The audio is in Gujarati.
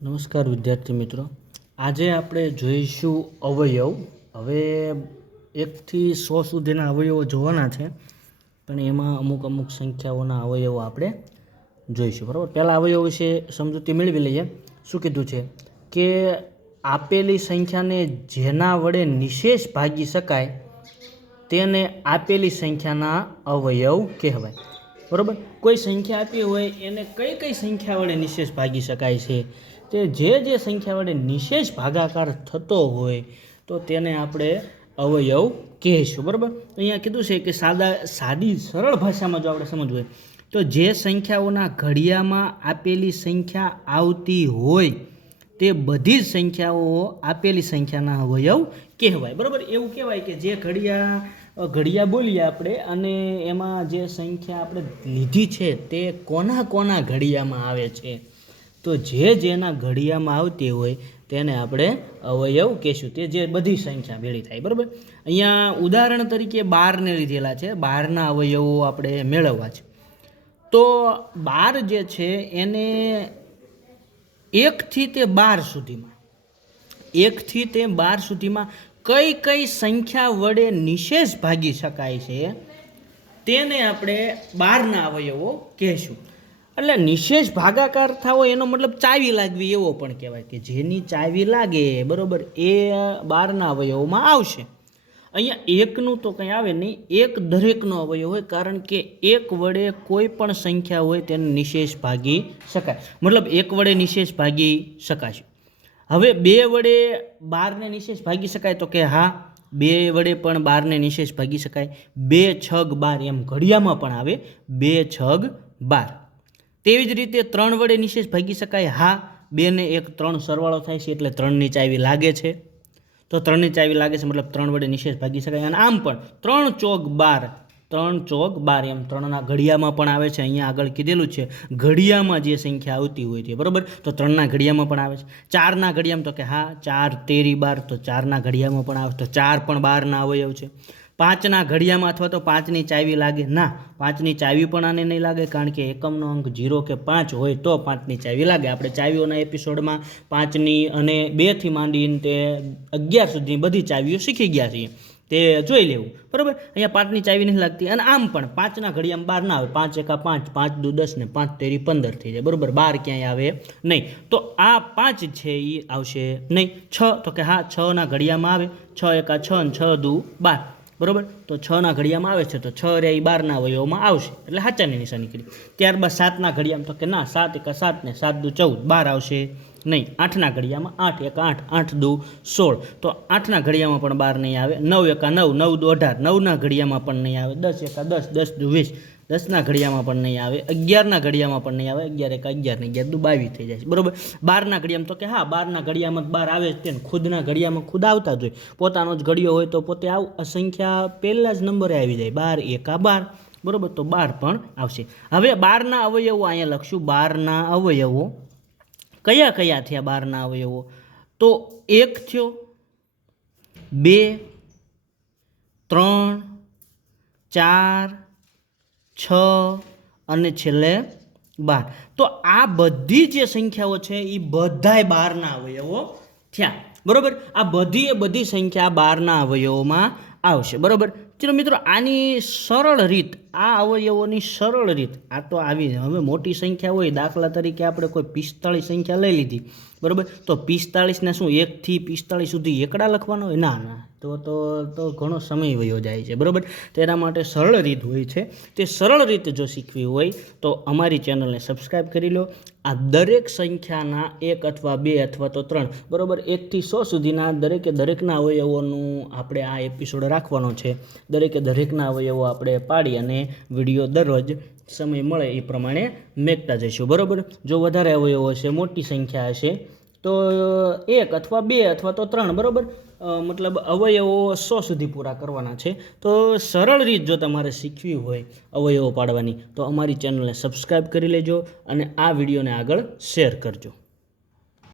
નમસ્કાર વિદ્યાર્થી મિત્રો, આજે આપણે જોઈશું અવયવ. હવે 1 થી 100 સુધીના અવયવો જોવાના છે, પણ એમાં અમુક સંખ્યાઓના અવયવો આપણે જોઈશું. બરાબર, પહેલાં અવયવ વિશે સમજૂતી મેળવી લઈએ. શું કીધું છે કે આપેલી સંખ્યાને જેના વડે નિશેષ ભાગી શકાય તેને આપેલી સંખ્યાના અવયવ કહેવાય. બરાબર, કોઈ સંખ્યા આપી હોય એને કઈ સંખ્યા વડે નિશેષ ભાગી શકાય છે, તે જે સંખ્યા વડે નિશેષ ભાગાકાર થતો હોય તો તેને આપણે અવયવ કહીશું. બરાબર, અહીંયા કીધું છે કે સાદી સરળ ભાષામાં જો આપણે સમજવું હોય તો જે સંખ્યાઓના ઘડિયામાં આપેલી સંખ્યા આવતી હોય તે બધી જ સંખ્યાઓ આપેલી સંખ્યાના અવયવ કહેવાય. બરાબર, એવું કહેવાય કે જે ઘડિયા બોલીએ આપણે અને એમાં જે સંખ્યા આપણે લીધી છે તે કોના ઘડિયામાં આવે છે, તો જેના ઘડિયામાં આવતી હોય તેને આપણે અવયવ કહેશું, તે જે બધી સંખ્યા ભેળી થાય. બરાબર, અહીંયા ઉદાહરણ તરીકે 12ને લીધેલા છે. 12ના અવયવો આપણે મેળવવા છે. તો 12 જે છે એને 1 થી તે 12 સુધીમાં કઈ સંખ્યા વડે નિશેષ ભાગી શકાય છે તેને આપણે 12ના અવયવો કહેશું. એટલે નિશેષ ભાગાકાર થવો એનો મતલબ ચાવી લાગવી એવો પણ કહેવાય, કે જેની ચાવી લાગે બરાબર એ 12ના અવયવોમાં આવશે. અહીંયા 1નું તો કંઈ આવે નહીં, 1 દરેકનો અવયવ હોય, કારણ કે 1 વડે કોઈ પણ સંખ્યા હોય તેને નિશેષ ભાગી શકાય, મતલબ 1 વડે નિશેષ ભાગી શકાશે. હવે 2 વડે 12ને નિશેષ ભાગી શકાય, તો કે હા 2 વડે પણ 12ને નિશેષ ભાગી શકાય. 2 6 12 એમ ઘડિયામાં પણ આવે, 2 6 12. તેવી જ રીતે 3 વડે નિશેષ ભાગી શકાય. હા, 2 ને 1 3 સરવાળો થાય છે એટલે 3ની ચાવી લાગે છે, તો 3ની ચાવી લાગે છે મતલબ 3 વડે નિશેષ ભાગી શકાય. અને આમ પણ 3 ચોક 12 એમ 3ના ઘડિયામાં પણ આવે છે. અહીંયા આગળ કીધેલું છે ઘડિયામાં જે સંખ્યા આવતી હોય છે, બરાબર, તો 3ના ઘડિયામાં પણ આવે છે. 4ના ઘડિયામાં, તો કે હા 4 13 12, તો 4ના ઘડિયામાં પણ આવે, તો 4 પણ 12ના અવયવ છે. 5ના ઘડિયામાં અથવા તો 5ની ચાવી લાગે, ના 5ની ચાવી પણ આને નહીં લાગે, કારણ કે એકમનો અંક 0 કે 5 હોય તો 5ની ચાવી લાગે. આપણે ચાવીઓના એપિસોડમાં 5ની અને 2 થી માંડીને તે 11 સુધી બધી ચાવીઓ શીખી ગયા છીએ, તે જોઈ લેવું. બરાબર, અહીંયા 5ની ચાવી નથી લાગતી. અને આમ પણ 5ના ઘડિયામાં 12 ના આવે, 5 એકા 5, 5 દુ 10 ને 5 તેરી 15 થઈ જાય. બરાબર, 12 ક્યાંય આવે નહીં, તો આ 5 છે એ આવશે નહીં. 6, તો કે હા 6ના ઘડિયામાં આવે, 6 એકા 6 ને 6 દુ 12. બરાબર, તો 6ના ઘડિયામાં આવે છે, તો 6 રે 12ના અવયવમાં આવશે, એટલે સાચાની નિશાની કરી. ત્યારબાદ 7ના ઘડિયામાં, તો કે ના 7 એકા 7 ને 7 દુ 14, 12 આવશે નહીં. 8ના ઘડિયામાં 8 એકા 8, 8 દુ 16, તો 8ના ઘડિયામાં પણ 12 નહીં આવે. 9 એકા 9, 9 દુ 18, 9ના ઘડિયામાં પણ નહીં આવે. 10 એકા 10, 10 દુ 20, 10ના ઘડિયામાં પણ નહીં આવે. 11ના ઘડિયામાં પણ નહીં આવે. 11 એકા 11 ને 11 દુ 22 થઈ જાય છે. બરાબર, 12ના ઘડિયામાં, તો કે હા 12ના ઘડિયામાં 12 આવે છે, ખુદના ઘડિયામાં ખુદ આવતા જ હોય. પોતાનો જ ઘડિયો હોય તો પોતે સંખ્યા પહેલા જ નંબરે આવી જાય, 12 એકા 12. બરાબર, તો 12 પણ આવશે. હવે 12ના અવયવો અહીંયા લખશું. 12ના અવયવો કયા થયા? 12ના અવયવો તો 1 થયો, 2 3 4 6 અને છેલ્લે 12. તો આ બધી જે સંખ્યાઓ છે એ બધાય 12ના અવયવો થયા. બરાબર, આ બધી સંખ્યા 12ના અવયવોમાં આવશે. બરાબર, ચલો મિત્રો, આની સરળ રીત, આ અવયવોની સરળ રીત આ તો આવી. હવે મોટી સંખ્યા હોય, દાખલા તરીકે આપણે કોઈ 45 સંખ્યા લઈ લીધી, બરાબર, તો 45ને શું 1 થી 45 સુધી એકડા લખવાનો હોય? ના, તો ઘણો સમય વયો જાય છે. બરાબર, તેના માટે સરળ રીત હોય છે. તે સરળ રીત જો શીખવી હોય તો અમારી ચેનલને સબસ્ક્રાઈબ કરી લો. આ દરેક સંખ્યાના 1 અથવા 2 અથવા તો 3, બરાબર, 1 થી 100 સુધીના દરેકના અવયવોનું આપણે આ એપિસોડ રાખવાનો છે. દરેકના અવયવો આપણે પાડી અને વિડીયો દરરોજ સમય મળે એ પ્રમાણે મેકતા જઈશું. બરાબર, જો વધારે અવયવો હશે, મોટી સંખ્યા હશે, તો 1 અથવા 2 અથવા તો 3, બરાબર, મતલબ અવયવો 100 સુધી પૂરા કરવાના છે. તો સરળ રીત જો તમારે શીખવી હોય અવયવો પાડવાની, તો અમારી ચેનલને સબસ્ક્રાઈબ કરી લેજો અને આ વિડીયોને આગળ શેર કરજો.